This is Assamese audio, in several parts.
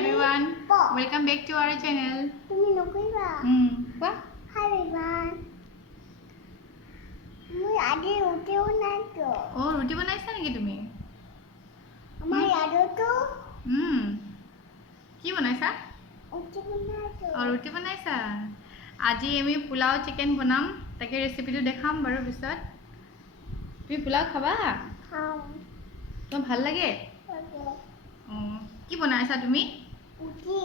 everyone. Welcome back to our channel. What? Hi everyone. মই আজি ৰুটি বনাইছো। ৰুটি বনাইছা নেকি তুমি? আমাৰ ইয়াতো কি বনাইছা? ৰুটি বনাইছো। ৰুটি বনাইছা। আজি আমি পোলাও চিকেন বনাম, তাকে ৰেচিপিটো দেখাম বাৰু পিছত। তুমি পোলাও খাবা? খাম। তোমাক ভাল লাগে? কি বনাইছা তুমি? ৰুটি।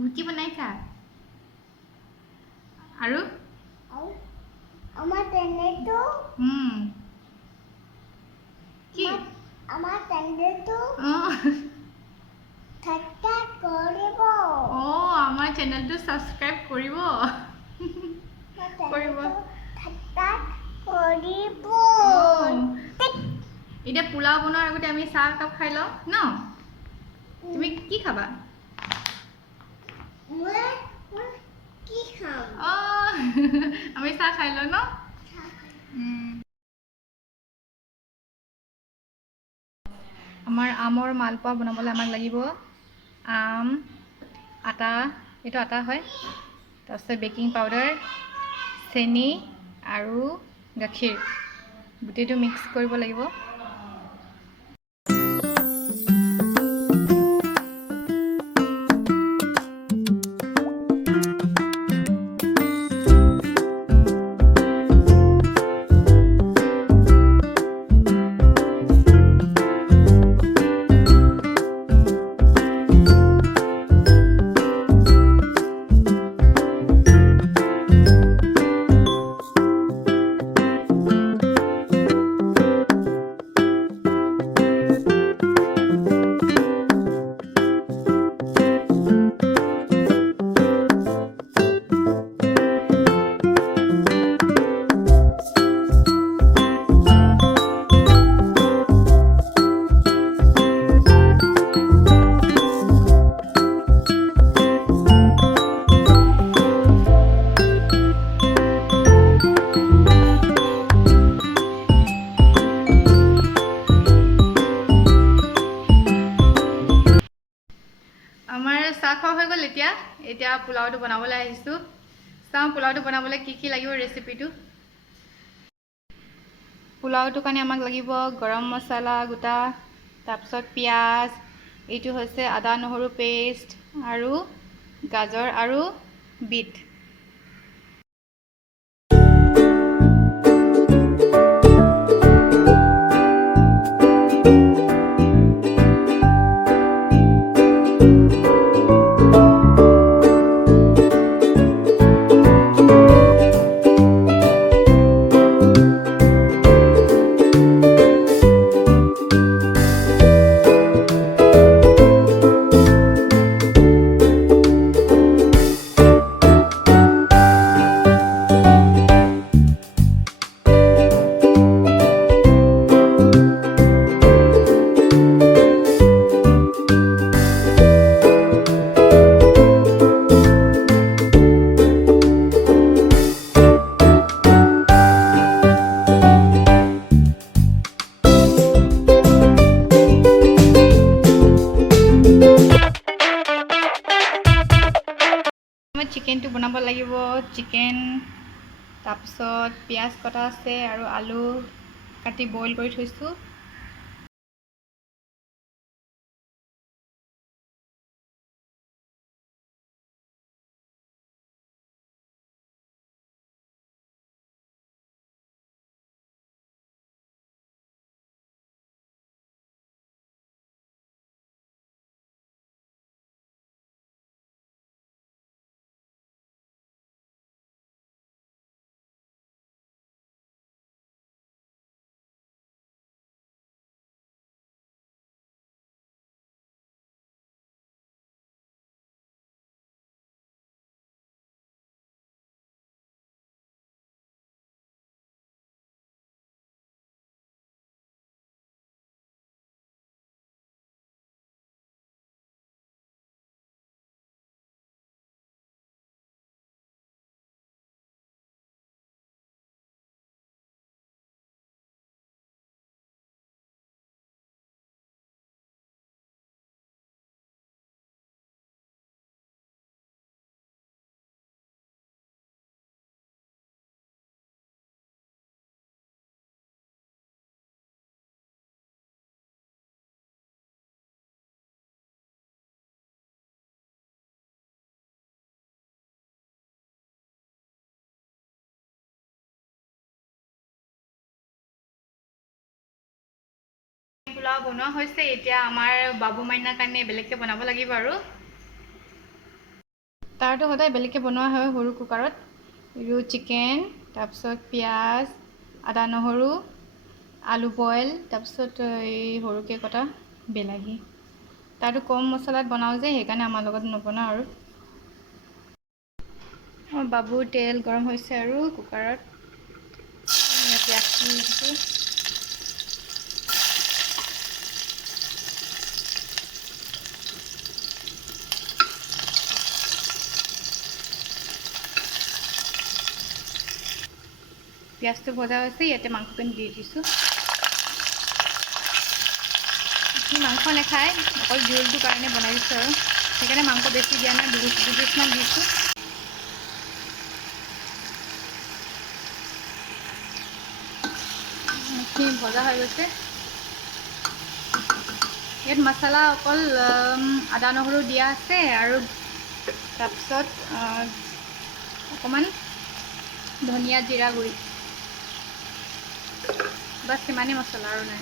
ৰুটি বনাইছা? আৰু আমাৰ টেন্ডেটো কি? আমাৰ টেন্ডেটো সাবস্ক্ৰাইব কৰিব। আমাৰ চেনেলটো সাবস্ক্ৰাইব কৰিব। এতিয়া পোলাও বনোৱাৰ আগতে আমি চাহ কাপ খাই লওঁ ন? তুমি কি খাবা? কি খাম? আমি চাহ খাই লওঁ ন? আমাৰ আমৰ মালপোৱা বনাবলৈ আমাক লাগিব আম, আটা, এইটো আটা হয়, তাৰপিছত বেকিং পাউডাৰ, চেনি আৰু গাখীৰ, গোটেইটো মিক্স কৰিব লাগিব। আমাৰ চাহ খোৱা হৈ গ'ল। এতিয়া পোলাওটো বনাবলৈ আহিছোঁ। চাওঁ পোলাওটো বনাবলৈ কি লাগিব ৰেচিপিটো। পোলাওটোৰ কাৰণে আমাক লাগিব গৰম মছলা গোটা, তাৰপিছত পিঁয়াজ, এইটো হৈছে আদা নহৰু পেষ্ট, আৰু গাজৰ আৰু বিট। চিকেনটো বনাব লাগিব। চিকেন, তাৰপিছত পিঁয়াজ কটা আছে আৰু আলু কাটি বইল কৰি থৈছোঁ। পোলাও বনোৱা হৈছে এতিয়া আমাৰ বাবু মাইনাৰ কাৰণে বেলেগকৈ বনাব লাগিব আৰু তাৰটো সদায় বেলেগকৈ বনোৱা হয় সৰু কুকাৰত আৰু চিকেন তাৰপিছত পিঁয়াজ আদা নহৰু আলু বইল তাৰপিছত এই সৰুকৈ কটা বিলাহী তাৰটো কম মছলাত বনাওঁ যে সেইকাৰণে আমাৰ লগত নবনাওঁ আৰু বাবুৰ তেল গৰম হৈছে আৰু কুকাৰত পিঁয়াজ দি দিছোঁ পিঁয়াজটো ভজা হৈছে ইয়াতে মাংসখিনি দি দিছোঁ সি মাংস নাখায় অকল জোলটোৰ কাৰণে বনাই দিছোঁ আৰু সেইকাৰণে মাংস বেছি দিয়া নাই দুপিচমান দিছোঁ ভজা হৈ গৈছে ইয়াত মছলা অকল আদা নহৰু দিয়া আছে আৰু তাৰপিছত অকণমান ধনিয়া জিৰা গুড়ি বাছ সিমানেই মছলা আৰু নাই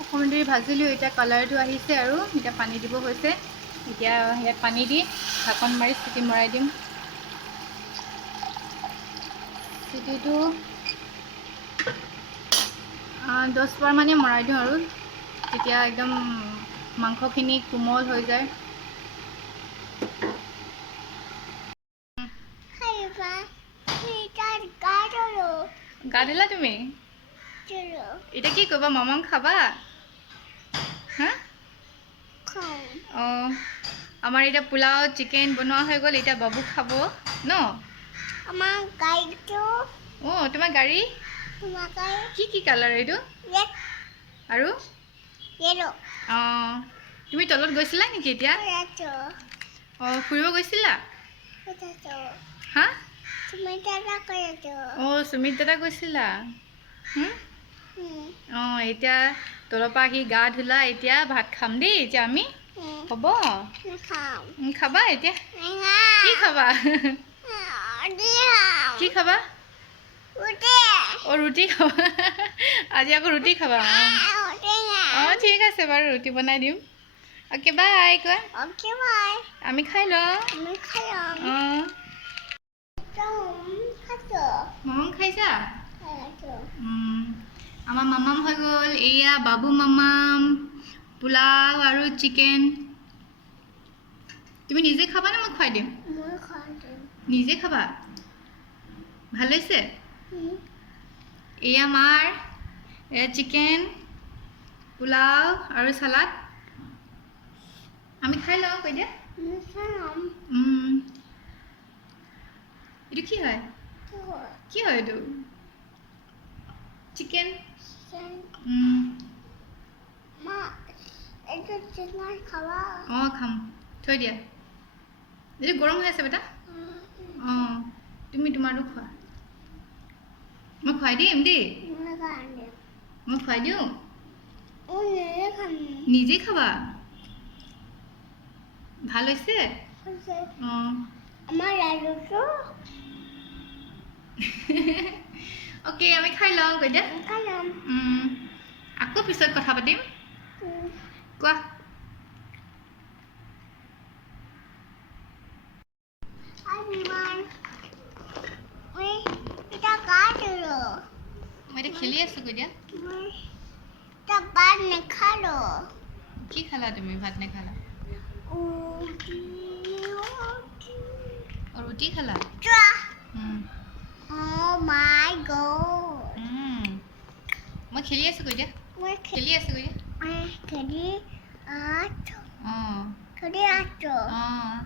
অকণমান দেৰি ভাজিলোঁ এতিয়া কালাৰটো আহিছে আৰু এতিয়া পানী দিব হৈছে এতিয়া ইয়াত পানী দি ঢাকন মাৰি চিটি মৰাই দিম চিটিটো 10 বাৰ মানে মৰাই দিওঁ আৰু তেতিয়া একদম মাংসখিনি কোমল হৈ যায় গা দিলা তুমি এতিয়া কি কৰিবা মামাম খাবা হা অঁ আমাৰ এতিয়া পোলাও চিকেন বনোৱা হৈ গ'ল এতিয়া বাবু খাব ন আমাৰ গাড়ীটো অঁ তোমাৰ গাড়ী কি কালাৰ এইটো আৰু অঁ তুমি তলত গৈছিলা নেকি এতিয়া অঁ ফুৰিব গৈছিলা হা অঁ সুমিত দাদা গৈছিলা অঁ এতিয়া তলৰ পৰা আহি গা ধুলা এতিয়া ভাত খাম দেই এতিয়া আমি হ'ব খাবা এতিয়া কি খাবা কি খাবা অঁ ৰুটি খাবা আজি আকৌ ৰুটি খাবা অঁ ঠিক আছে বাৰু ৰুটি বনাই দিম অ'কে বাই কোৱা আমি খাই লওঁ অঁ মামাম খাইছা আমাৰ মামাম হৈ গ'ল এয়া বাবু মামাম পোলাও আৰু চিকেন তুমি নিজে খাবা নে মই খুৱাই দিম নিজে খাবা ভাল হৈছে এয়া মাৰ এয়া চিকেন পোলাও আৰু চালাড আমি খাই লওঁ কৈ দিয়া এইটো কি হয় এইটো চিকেন অঁ খাম থৈ দিয়া এইটো গৰম হৈ আছে বেটা অঁ তুমি তোমাৰটো খোৱা মই খুৱাই দিম দেই মই খুৱাই দিওঁ নিজে খাবা ভাল হৈছে অঁ অ'কে আমি খাই লওঁ কৈ দিয়া আকৌ পিছত কথা পাতিম কোৱা মই এতিয়া খেলি আছোঁ কৈ দিয়া কি খালা তুমি ভাত নেখালা ৰুটি খালা মই খেলি আছোঁ কৈ দিয়া খেলি আছোঁ কৈ দিয়া অঁ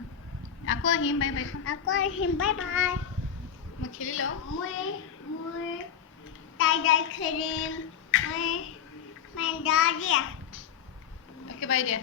আকৌ আহিম বাই বাই মই খেলি লওঁ অ'কে বাই দিয়া